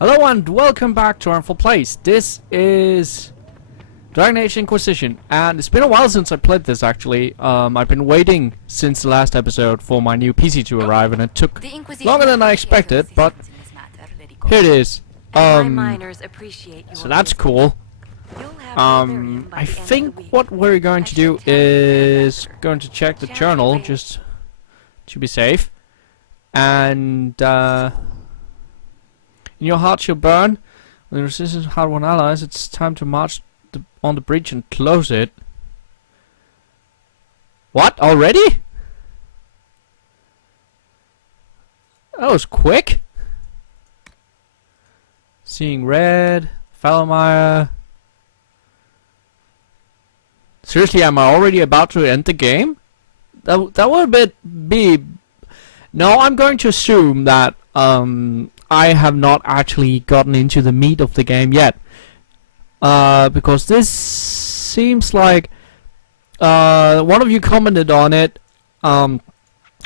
Hello and welcome back to Harmful Place. This is Dragon Age Inquisition, and it's been a while since I played this actually. I've been waiting since the last episode for my new PC to arrive, and it took longer than I expected, but here it is. So that's cool. I think what we're going to do is going to check the journal, just to be safe. And in your heart shall burn. When the resistance hard won allies, it's time to march on the breach and close it. What? Already? That was quick. Seeing red. Falomire. Seriously, am I already about to end the game? That would be... No, I'm going to assume that I have not actually gotten into the meat of the game yet. Because this seems like one of you commented on it. I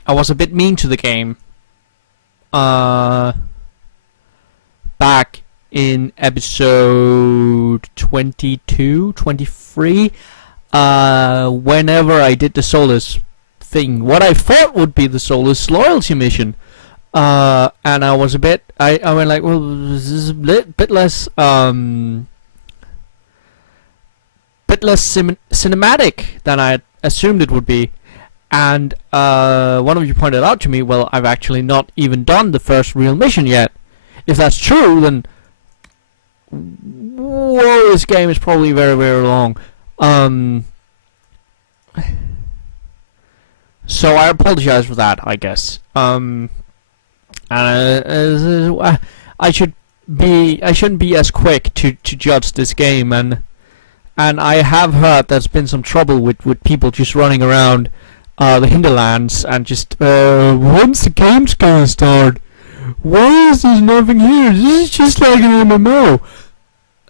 was a bit mean to the game back in episode 22, 23. Whenever I did the Solus thing, what I thought would be the Solus loyalty mission, and I was a bit, I went like, well, this is a bit less cinematic than I assumed it would be, and one of you pointed out to me, well, I've actually not even done the first real mission yet. If that's true, then whoa, this game is probably very, very long. So I apologize for that, I guess. I shouldn't be as quick to judge this game, and I have heard there's been some trouble with people just running around the hinterlands and just when's the game's gonna start? Why is there nothing here? This is just like an MMO.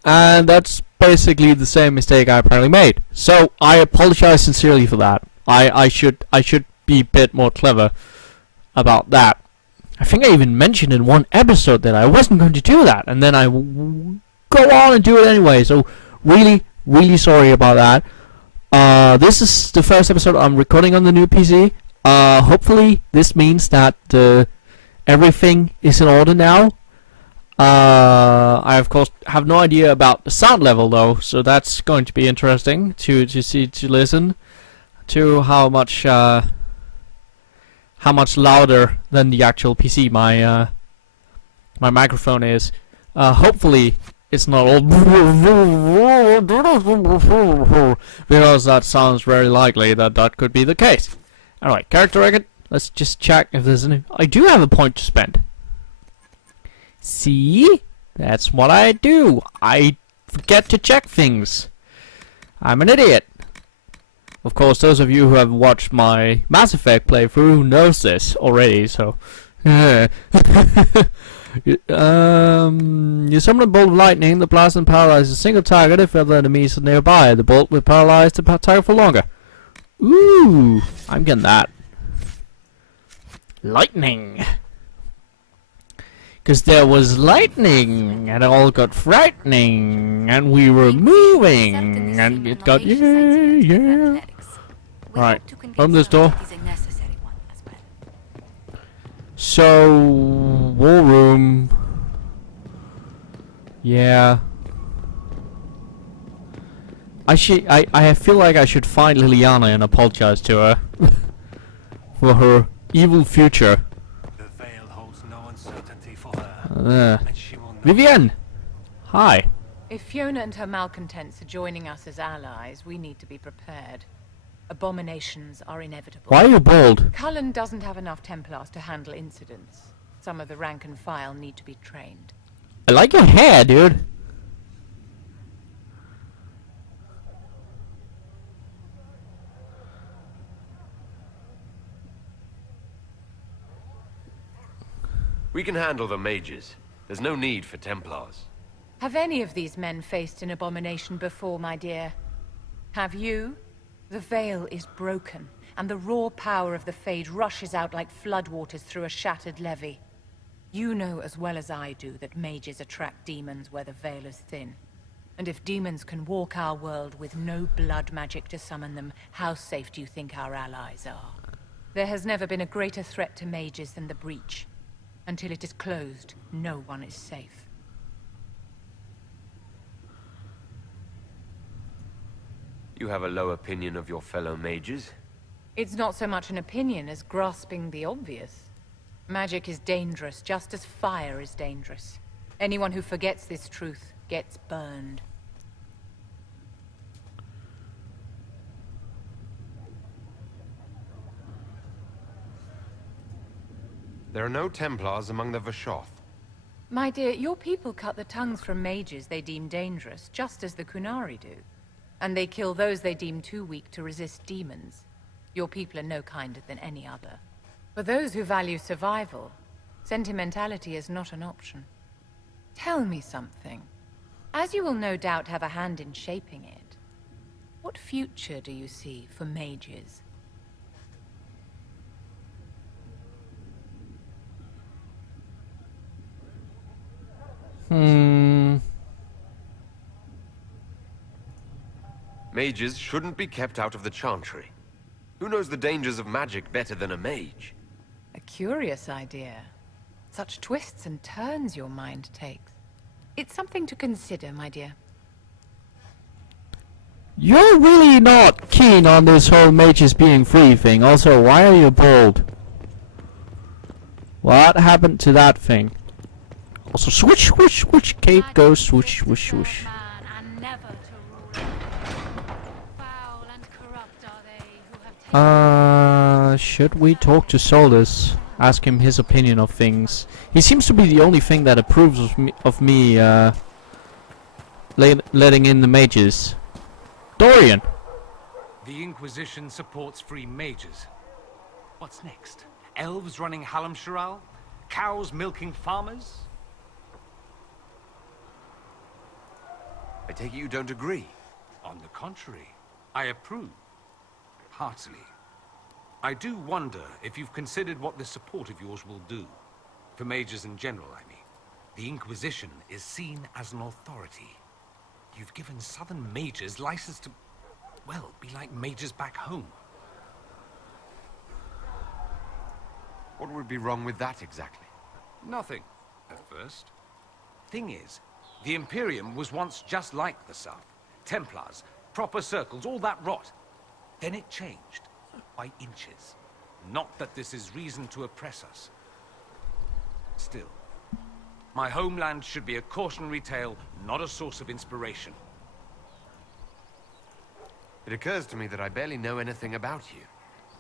And that's basically the same mistake I apparently made. So I apologize sincerely for that. I should be a bit more clever about that. I think I even mentioned in one episode that I wasn't going to do that, and then I go on and do it anyway. So really, really sorry about that. This is the first episode I'm recording on the new PC. Hopefully this means that everything is in order now. I of course have no idea about the sound level though, so that's going to be interesting to listen to how much louder than the actual PC my microphone is. Hopefully it's not all because that sounds very likely that could be the case. Alright, character record. Let's just check if there's any. I do have a point to spend. See? That's what I do. I forget to check things. I'm an idiot. Of course, those of you who have watched my Mass Effect playthrough knows this already, so... You summon a bolt of lightning. The blast and paralyzes a single target if other enemies are nearby. The bolt will paralyze the target for longer. Ooh! I'm getting that. Lightning! Because there was lightning, and it all got frightening, and we were moving, and it got... yeah. Alright, open this door. So, war room. Yeah. I feel like I should find Liliana and apologize to her for her evil future. Vivienne! Hi. If Fiona and her malcontents are joining us as allies, we need to be prepared. Abominations are inevitable. Why are you bold? Cullen doesn't have enough Templars to handle incidents. Some of the rank and file need to be trained. I like your hair, dude. We can handle the mages. There's no need for Templars. Have any of these men faced an abomination before, my dear? Have you? The veil is broken, and the raw power of the Fade rushes out like floodwaters through a shattered levee. You know as well as I do that mages attract demons where the veil is thin. And if demons can walk our world with no blood magic to summon them, how safe do you think our allies are? There has never been a greater threat to mages than the breach. Until it is closed, no one is safe. You have a low opinion of your fellow mages? It's not so much an opinion as grasping the obvious. Magic is dangerous, just as fire is dangerous. Anyone who forgets this truth gets burned. There are no Templars among the Vashoth. My dear, your people cut the tongues from mages they deem dangerous, just as the Kunari do. And they kill those they deem too weak to resist demons. Your people are no kinder than any other. For those who value survival, sentimentality is not an option. Tell me something. As you will no doubt have a hand in shaping it, what future do you see for mages? Mages shouldn't be kept out of the Chantry. Who knows the dangers of magic better than a mage? A curious idea. Such twists and turns your mind takes. It's something to consider, my dear. You're really not keen on this whole mages being free thing. Also, why are you bald? What happened to that thing? Also, swoosh, swoosh, swoosh, cape goes swoosh, swoosh, swoosh. Should we talk to Solus? Ask him his opinion of things. He seems to be the only thing that approves of me, letting in the mages. Dorian! The Inquisition supports free mages. What's next? Elves running Halamsharal? Cows milking farmers? I take it you don't agree. On the contrary, I approve. Heartily. I do wonder if you've considered what this support of yours will do. For mages in general, I mean. The Inquisition is seen as an authority. You've given southern mages license to, well, be like mages back home. What would be wrong with that exactly? Nothing, at first. Thing is, the Imperium was once just like the South. Templars, proper circles, all that rot. Then it changed, by inches. Not that this is reason to oppress us. Still, my homeland should be a cautionary tale, not a source of inspiration. It occurs to me that I barely know anything about you.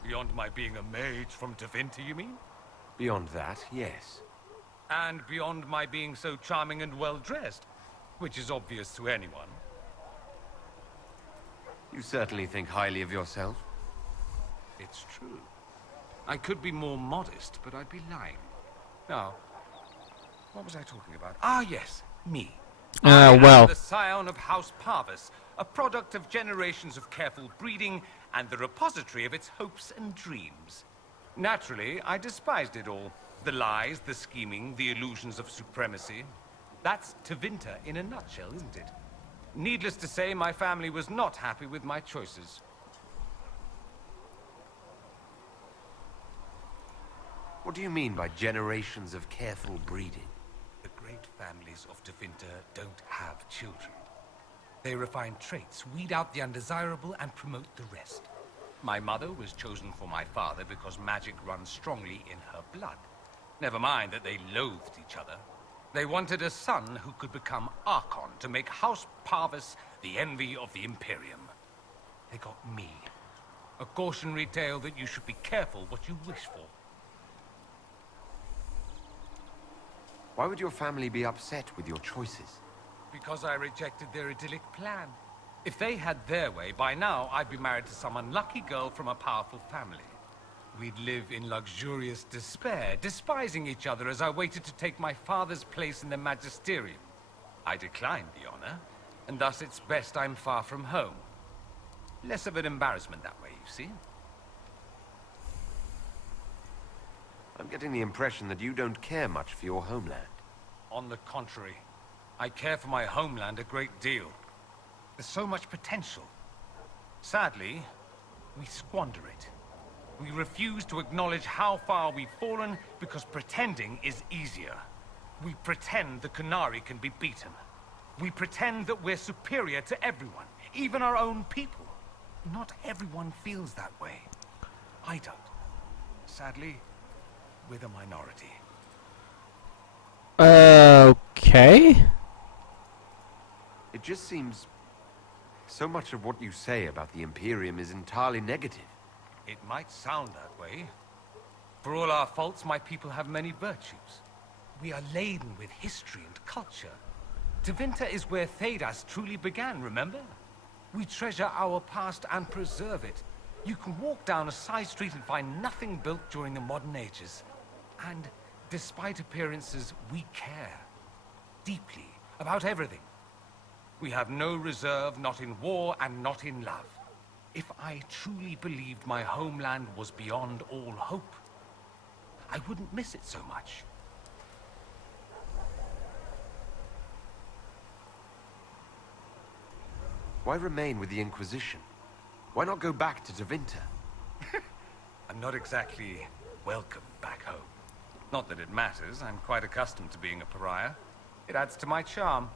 Beyond my being a mage from Tevinter, you mean? Beyond that, yes. And beyond my being so charming and well-dressed, which is obvious to anyone. You certainly think highly of yourself. It's true. I could be more modest, but I'd be lying. Now, what was I talking about? Ah, yes, me. I am the scion of House Parvis, a product of generations of careful breeding and the repository of its hopes and dreams. Naturally, I despised it all. The lies, the scheming, the illusions of supremacy. That's Tevinter in a nutshell, isn't it? Needless to say, my family was not happy with my choices. What do you mean by generations of careful breeding? The great families of Tevinter don't have children. They refine traits, weed out the undesirable, and promote the rest. My mother was chosen for my father because magic runs strongly in her blood. Never mind that they loathed each other. They wanted a son who could become Archon to make House Parvis the envy of the Imperium. They got me. A cautionary tale that you should be careful what you wish for. Why would your family be upset with your choices? Because I rejected their idyllic plan. If they had their way, by now I'd be married to some unlucky girl from a powerful family. We'd live in luxurious despair, despising each other as I waited to take my father's place in the magisterium. I declined the honor, and thus it's best I'm far from home. Less of an embarrassment that way, you see. I'm getting the impression that you don't care much for your homeland. On the contrary, I care for my homeland a great deal. There's so much potential. Sadly, we squander it. We refuse to acknowledge how far we've fallen because pretending is easier. We pretend the Qunari can be beaten. We pretend that we're superior to everyone, even our own people. Not everyone feels that way. I don't. Sadly, we're the minority. Okay. It just seems... so much of what you say about the Imperium is entirely negative. It might sound that way. For all our faults, my people have many virtues. We are laden with history and culture. Tevinter is where Thedas truly began, remember? We treasure our past and preserve it. You can walk down a side street and find nothing built during the modern ages. And despite appearances, we care. Deeply. About everything. We have no reserve, not in war and not in love. If I truly believed my homeland was beyond all hope, I wouldn't miss it so much. Why remain with the Inquisition? Why not go back to Tevinter? I'm not exactly welcome back home. Not that it matters, I'm quite accustomed to being a pariah. It adds to my charm.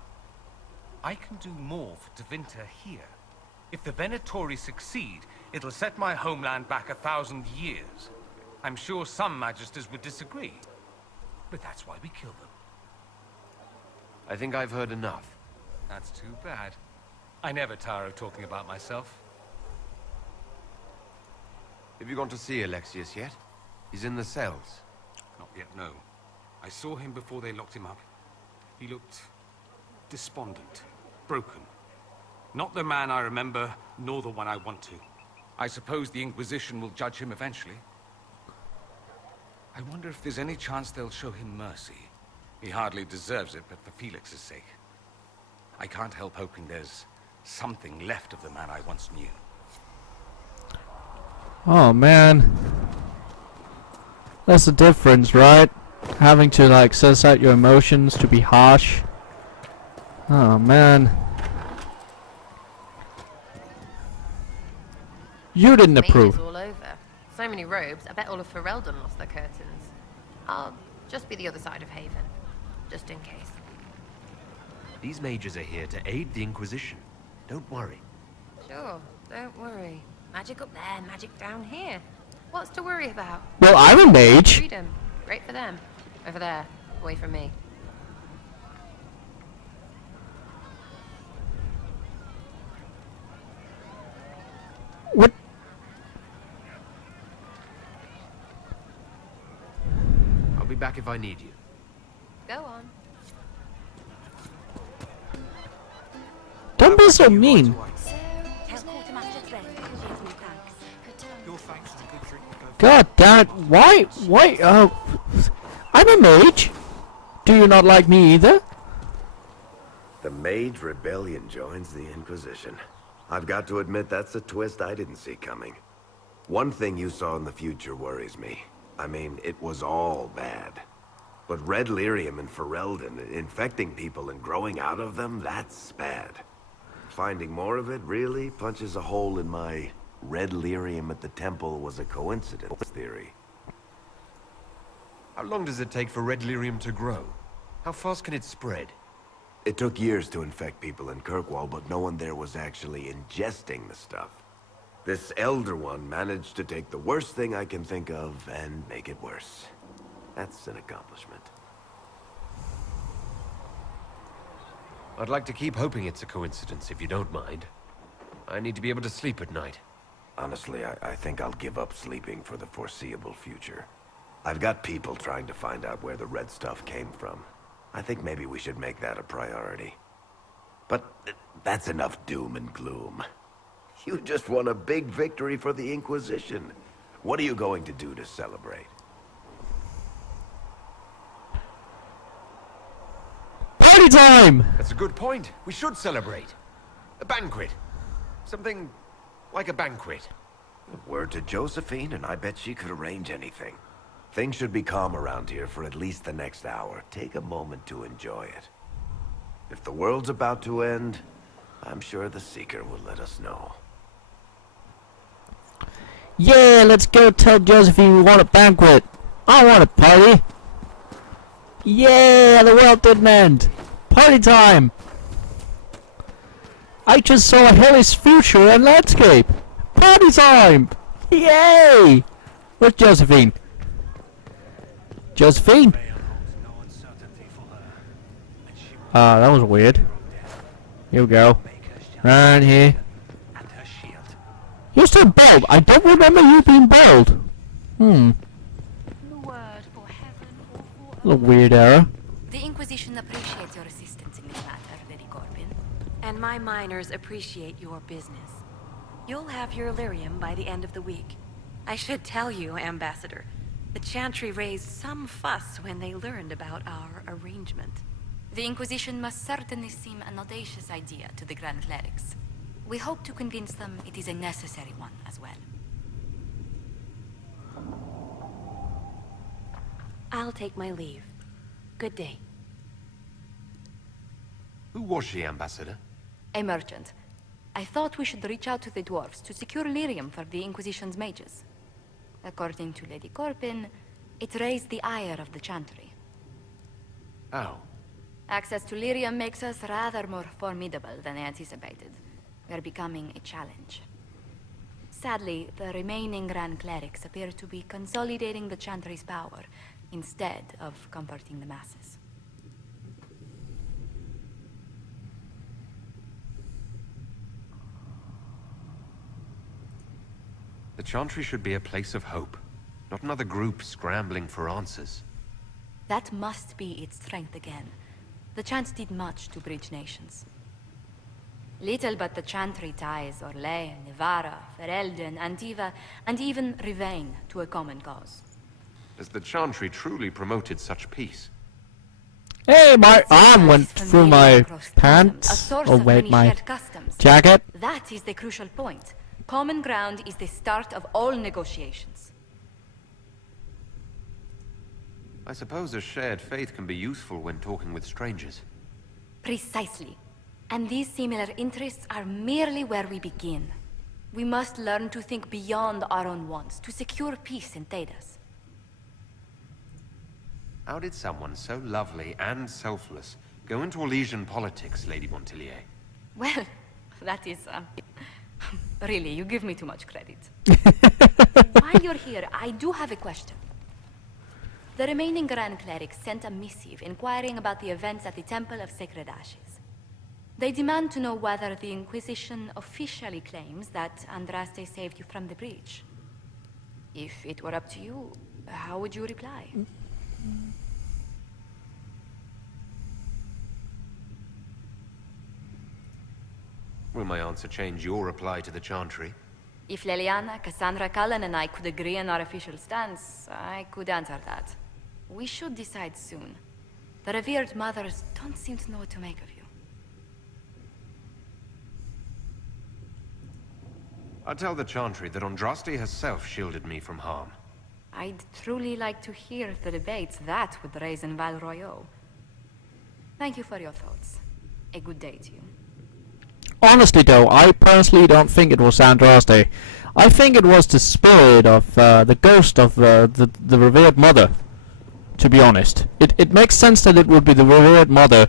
I can do more for Tevinter here. If the Venatori succeed, it'll set my homeland back 1,000 years. I'm sure some magisters would disagree, but that's why we kill them. I think I've heard enough. That's too bad. I never tire of talking about myself. Have you gone to see Alexius yet? He's in the cells. Not yet, no. I saw him before they locked him up. He looked despondent, broken. Not the man I remember, nor the one I want to. I suppose the Inquisition will judge him eventually. I wonder if there's any chance they'll show him mercy. He hardly deserves it, but for Felix's sake. I can't help hoping there's something left of the man I once knew. Oh man. That's the difference, right? Having to like suss out your emotions to be harsh. Oh man. You didn't approve. All over. So many robes, I bet all of Ferelden lost their curtains. I'll just be the other side of Haven, just in case. These mages are here to aid the Inquisition. Don't worry. Sure, don't worry. Magic up there, magic down here. What's to worry about? Well, I'm a mage. Freedom. Great for them. Over there, away from me. What? I'll be back if I need you. Go on. Don't be so mean. God damn it! Why? Why? I'm a mage. Do you not like me either? The Mage Rebellion joins the Inquisition. I've got to admit that's a twist I didn't see coming. One thing you saw in the future worries me. I mean, it was all bad. But red lyrium and Ferelden, infecting people and growing out of them, that's bad. Finding more of it really punches a hole in my red lyrium at the temple was a coincidence theory. How long does it take for red lyrium to grow? How fast can it spread? It took years to infect people in Kirkwall, but no one there was actually ingesting the stuff. This Elder One managed to take the worst thing I can think of and make it worse. That's an accomplishment. I'd like to keep hoping it's a coincidence, if you don't mind. I need to be able to sleep at night. Honestly, I think I'll give up sleeping for the foreseeable future. I've got people trying to find out where the red stuff came from. I think maybe we should make that a priority. But that's enough doom and gloom. You just won a big victory for the Inquisition. What are you going to do to celebrate? Party time! That's a good point. We should celebrate. A banquet. Something like a banquet. Word to Josephine, and I bet she could arrange anything. Things should be calm around here for at least the next hour. Take a moment to enjoy it. If the world's about to end, I'm sure the Seeker will let us know. Yeah, let's go tell Josephine we want a banquet. I want a party. Yeah, the world didn't end. Party time. I just saw a hellish future and landscape. Party time. Yay. Where's Josephine? Josephine? That was weird. Here we go. Right here. You're still bald. I don't remember you being bald. A little weird error. The Inquisition appreciates your assistance in this matter, Lady Corbin. And my miners appreciate your business. You'll have your lyrium by the end of the week. I should tell you, Ambassador, the Chantry raised some fuss when they learned about our arrangement. The Inquisition must certainly seem an audacious idea to the Grand Clerics. We hope to convince them it is a necessary one as well. I'll take my leave. Good day. Who was she, Ambassador? A merchant. I thought we should reach out to the dwarves to secure lyrium for the Inquisition's mages. According to Lady Corbin, it raised the ire of the Chantry. How? Access to lyrium makes us rather more formidable than I anticipated. We are becoming a challenge. Sadly, the remaining Grand Clerics appear to be consolidating the Chantry's power instead of comforting the masses. The Chantry should be a place of hope, not another group scrambling for answers. That must be its strength again. The Chants did much to bridge nations. Little but the Chantry ties Orlais, Nevarra, Ferelden, Antiva, and even Rivain to a common cause. Has the Chantry truly promoted such peace? Hey, my arm went through my pants. Oh wait, my jacket. That is the crucial point. Common ground is the start of all negotiations. I suppose a shared faith can be useful when talking with strangers. Precisely. And these similar interests are merely where we begin. We must learn to think beyond our own wants, to secure peace in Thedas. How did someone so lovely and selfless go into Elysian politics, Lady Montilier? Well, that is, really, you give me too much credit. While you're here, I do have a question. The remaining Grand Clerics sent a missive inquiring about the events at the Temple of Sacred Ashes. They demand to know whether the Inquisition officially claims that Andraste saved you from the breach. If it were up to you, how would you reply? Will my answer change your reply to the Chantry? If Leliana, Cassandra Cullen, and I could agree on our official stance, I could answer that. We should decide soon. The revered mothers don't seem to know what to make of you. I'll tell the Chantry that Andraste herself shielded me from harm. I'd truly like to hear the debates that would raise in Val Royeaux. Thank you for your thoughts. A good day to you. Honestly though, I personally don't think it was Andraste. I think it was the spirit of the ghost of the revered mother. To be honest, it makes sense that it would be the revered mother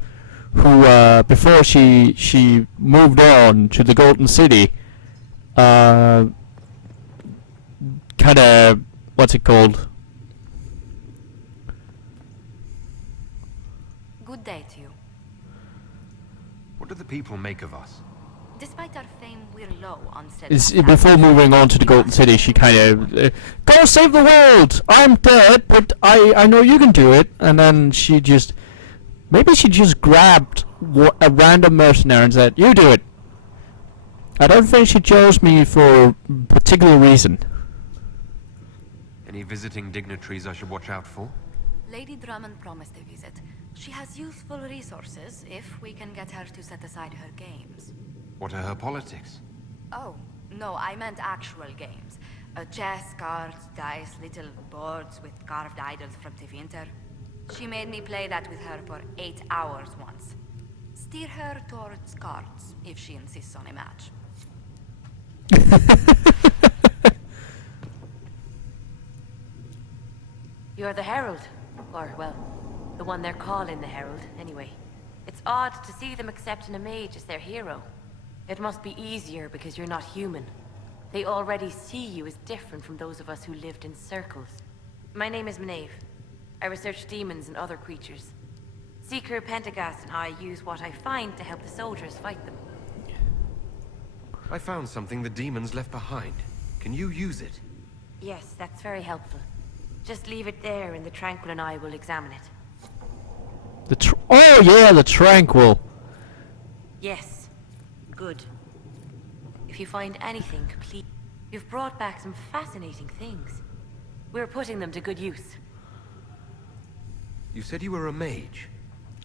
who, before she moved on to the Golden City, kind of, what's it called? Good day to you. What do the people make of us? Despite our fame, we're low on Before moving on to the Golden City, she kind of, go save the world! I'm dead, but I know you can do it. And then she just, maybe she just grabbed a random mercenary and said, you do it. I don't think she chose me for a particular reason. Any visiting dignitaries I should watch out for? Lady Drummond promised a visit. She has useful resources if we can get her to set aside her games. What are her politics? Oh, no, I meant actual games. Chess, cards, dice, little boards with carved idols from the winter. She made me play that with her for 8 hours once. Steer her towards cards, if she insists on a match. You're the Herald. Or, well, the one they're calling the Herald, anyway. It's odd to see them accepting a mage as their hero. It must be easier because you're not human. They already see you as different from those of us who lived in circles. My name is Maeve. I research demons and other creatures. Seeker, Pentagast, and I use what I find to help the soldiers fight them. I found something the demons left behind. Can you use it? Yes, that's very helpful. Just leave it there and the Tranquil and I will examine it. Oh yeah, the Tranquil. Yes. Good. If you find anything, please. You've brought back some fascinating things. We're putting them to good use. You said you were a mage.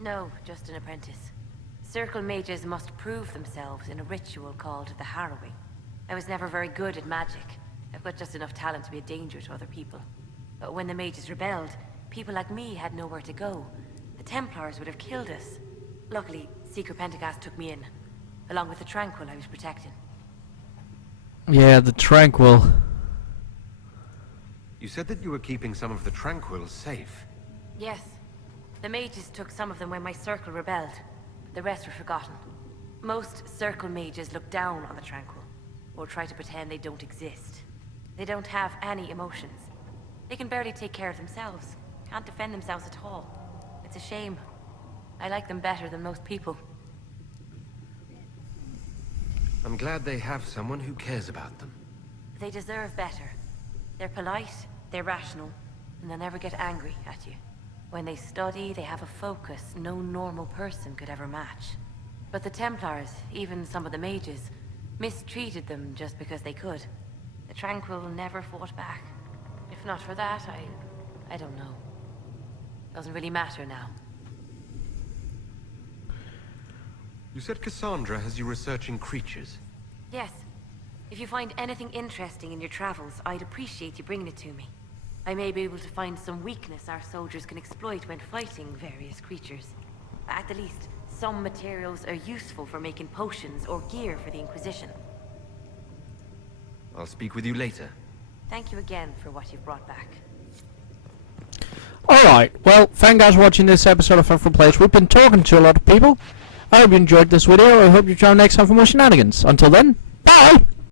No, just an apprentice. Circle mages must prove themselves in a ritual called the Harrowing. I was never very good at magic. I've got just enough talent to be a danger to other people. But when the mages rebelled, people like me had nowhere to go. The Templars would have killed us. Luckily, Seeker Pentagast took me in, along with the Tranquil I was protecting. Yeah, the Tranquil. You said that you were keeping some of the Tranquils safe. Yes. The mages took some of them when my circle rebelled. The rest were forgotten. Most circle mages look down on the Tranquil, or try to pretend they don't exist. They don't have any emotions. They can barely take care of themselves. Can't defend themselves at all. It's a shame. I like them better than most people. I'm glad they have someone who cares about them. They deserve better. They're polite, they're rational, and they'll never get angry at you. When they study, they have a focus no normal person could ever match. But the Templars, even some of the mages, mistreated them just because they could. The Tranquil never fought back. If not for that, I don't know. Doesn't really matter now. You said Cassandra has you researching creatures. Yes. If you find anything interesting in your travels, I'd appreciate you bringing it to me. I may be able to find some weakness our soldiers can exploit when fighting various creatures. At the least, some materials are useful for making potions or gear for the Inquisition. I'll speak with you later. Thank you again for what you've brought back. Alright, well, thank guys for watching this episode of Fun Place. We've been talking to a lot of people. I hope you enjoyed this video. I hope you join next time for more shenanigans. Until then, bye!